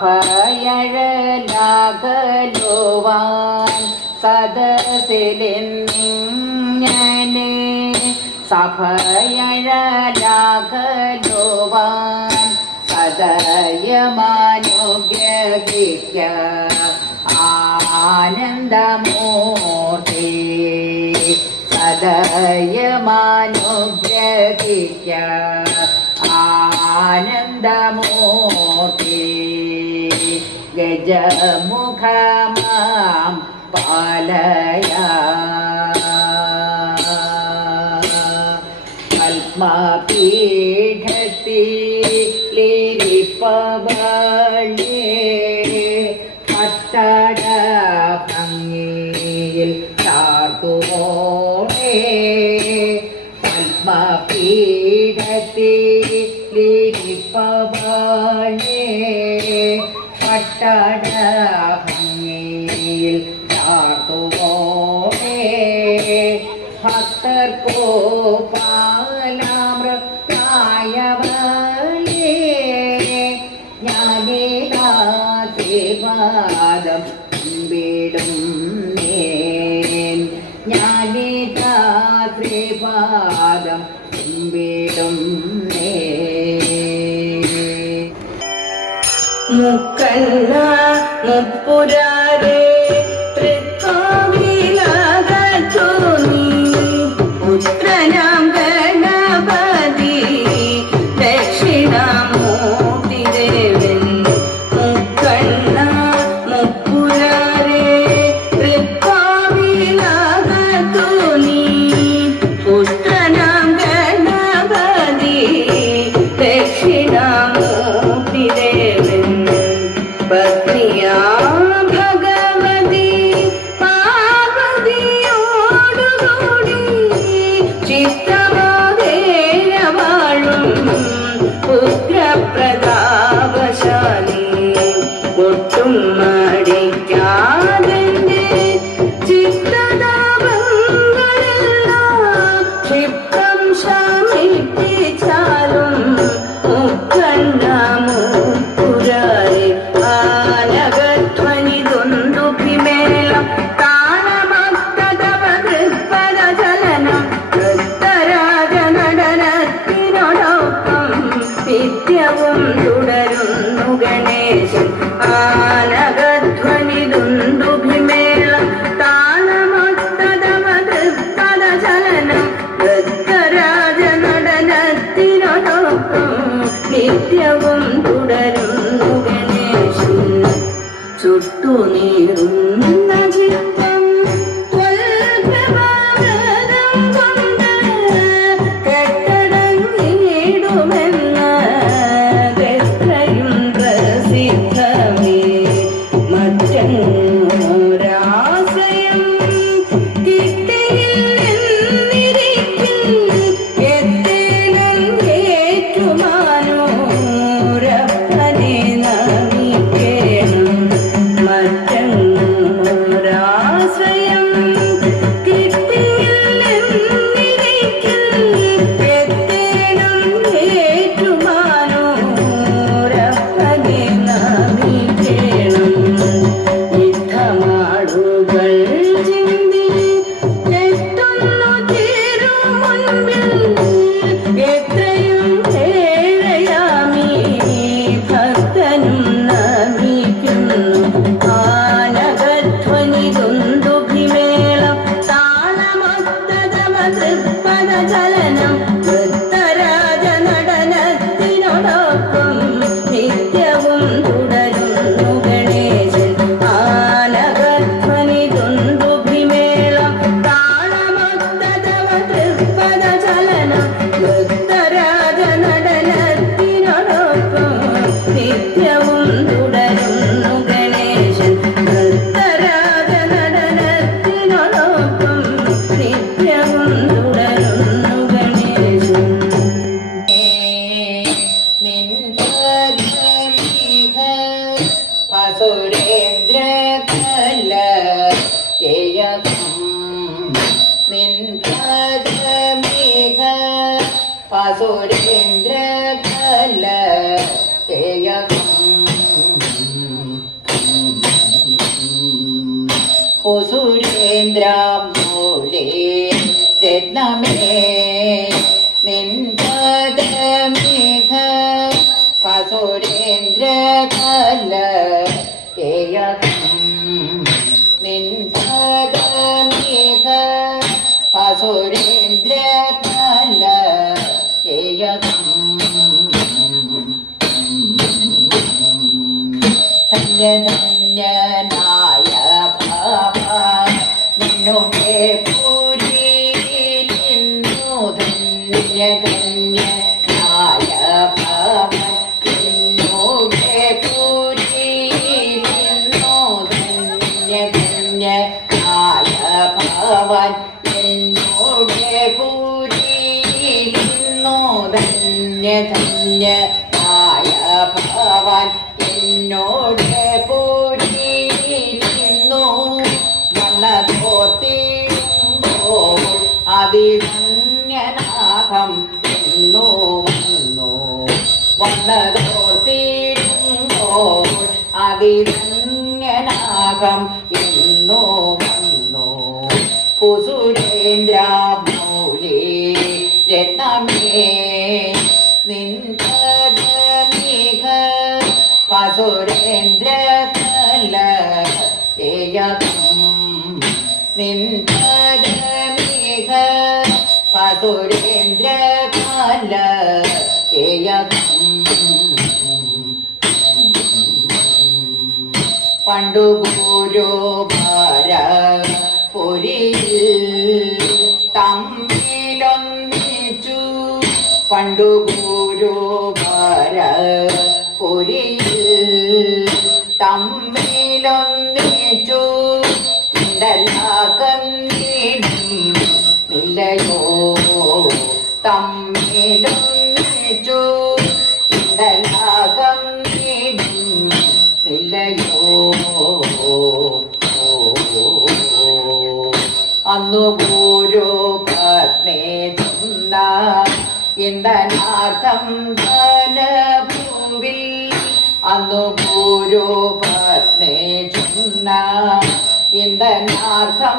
സഭയഴലകലുവാൻ സദസ്സിലിങ്ങനെ സഭയഴലകലുവാൻ സദയമാനുഗ്രഹിക്ക ആനന്ദമൂർത്തി സദയമാനുഗ്രഹിക്ക ആനന്ദമൂർത്തി ഗജമുഖമാം പാലയാ കഷ്ടാട ഭംഗിയിൽ മുക്കല്ല മുപ്പുരാരേ. Shalom. you. രത്നമേ നിൻ പദമേഘ പസുരേന്ദ്ര നിൻ പദമേഘ പസുരേന്ദ്ര കല പണ്ടു ഗുരു ഭാര പൊരിയിൽ തമ്മിലൊന്നിച്ചു പണ്ടു ഗുരു ഭാര പൊരിയിൽ തമ്മിലൊന്നിച്ചു അന്നു ഗുരു പത്നി ചുന്ന ഇന്ധനാർത്ഥം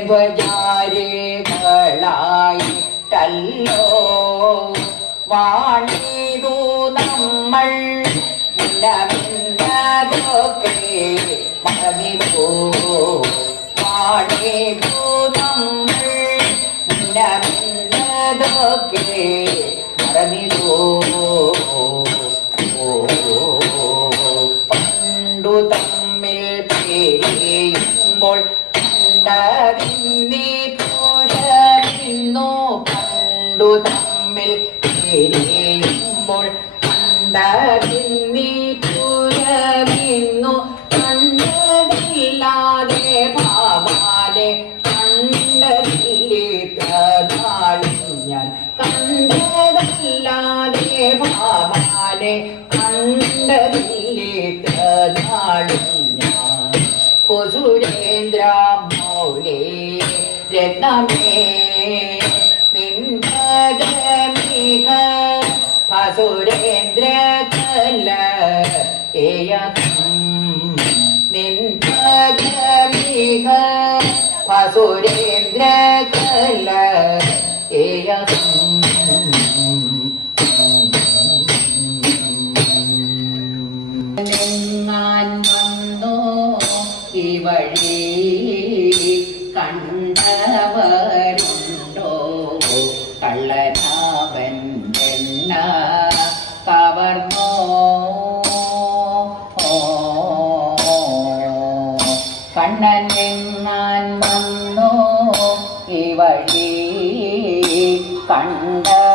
ബന്ധുജാരികളായിട്ടല്ലോ വാണിതു നമ്മൾ നിലവിന്നതൊക്കെ മറന്നിതോ വാണിതു നമ്മൾ നിലവിന്നതൊക്കെ മറന്നിതോ പണ്ടു തമ്മിൽ പേരിയുമ്പോൾ കണ്ടതിന്നി പുരമിന്നു കണ്ടു തമ്മിൽ തിരിയുമ്പോൾ കണ്ടതിന്നി ഞാൻ. കണ്ടതല്ലാതെ ഭാവാലെ കണ്ടതില്ലേറ്റതാളും വഴി കണ്ടവരുണ്ടോ?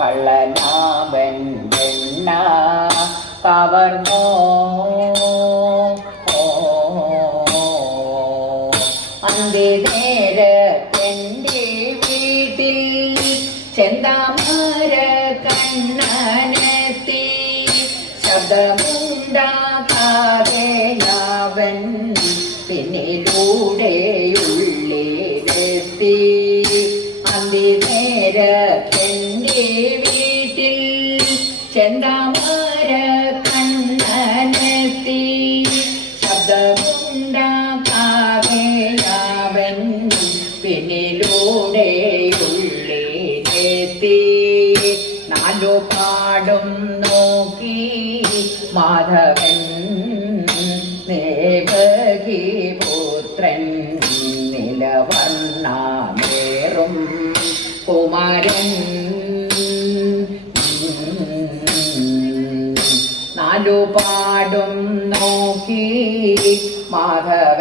കള്ളനാവൻ എണ്ണ കവർന്നോ? അന്തിനേരത്തെന്റെ വീട്ടിൽ ചെന്താമര കണ്ണനത്തി ശബ്ദമുണ്ടാകാതെ അവൻ പാടും നോക്കി മാധവൻ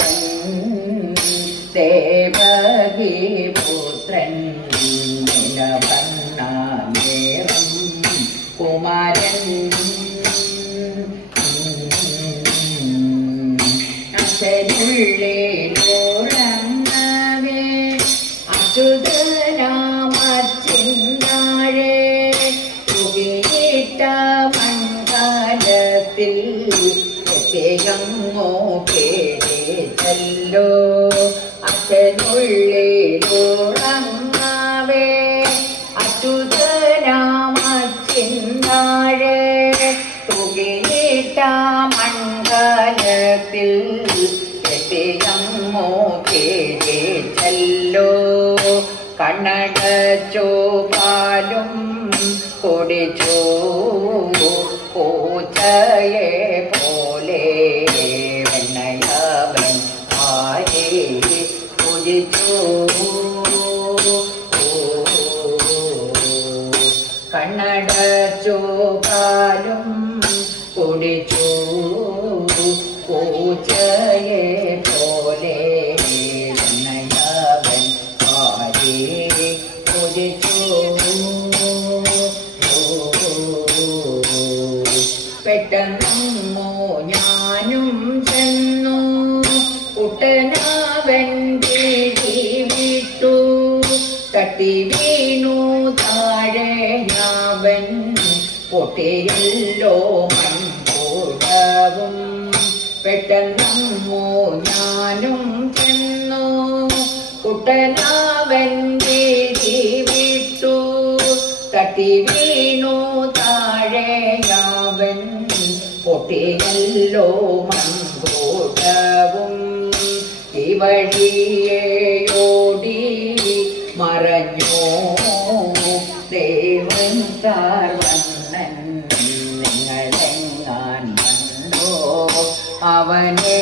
കണ്ണടച്ചോ പാലും കുടിച്ചോ പൂച്ചയെ പോലെ വെണ്ണയവൻ ആരെ കുടിച്ചോ കണ്ണടച്ചോ പാലും കുടിച്ചു തട്ടി വീണു താഴെ ഞാവൻ പൊട്ടിയല്ലോ മൺകൂടവും. പെട്ടെന്നോ ഞാനും ചെന്നു. കുട്ടനാവൻ പിടി വിട്ടു. തട്ടി വീണു താഴെ ഞാവൻ പൊട്ടിയല്ലോ മൺകൂടവും. ഈ വഴിയേയോടി മറഞ്ഞോ ദൈവം താർവണ്ണൻ നിങ്ങളെങ്ങാൻ വന്നോ? അവനെ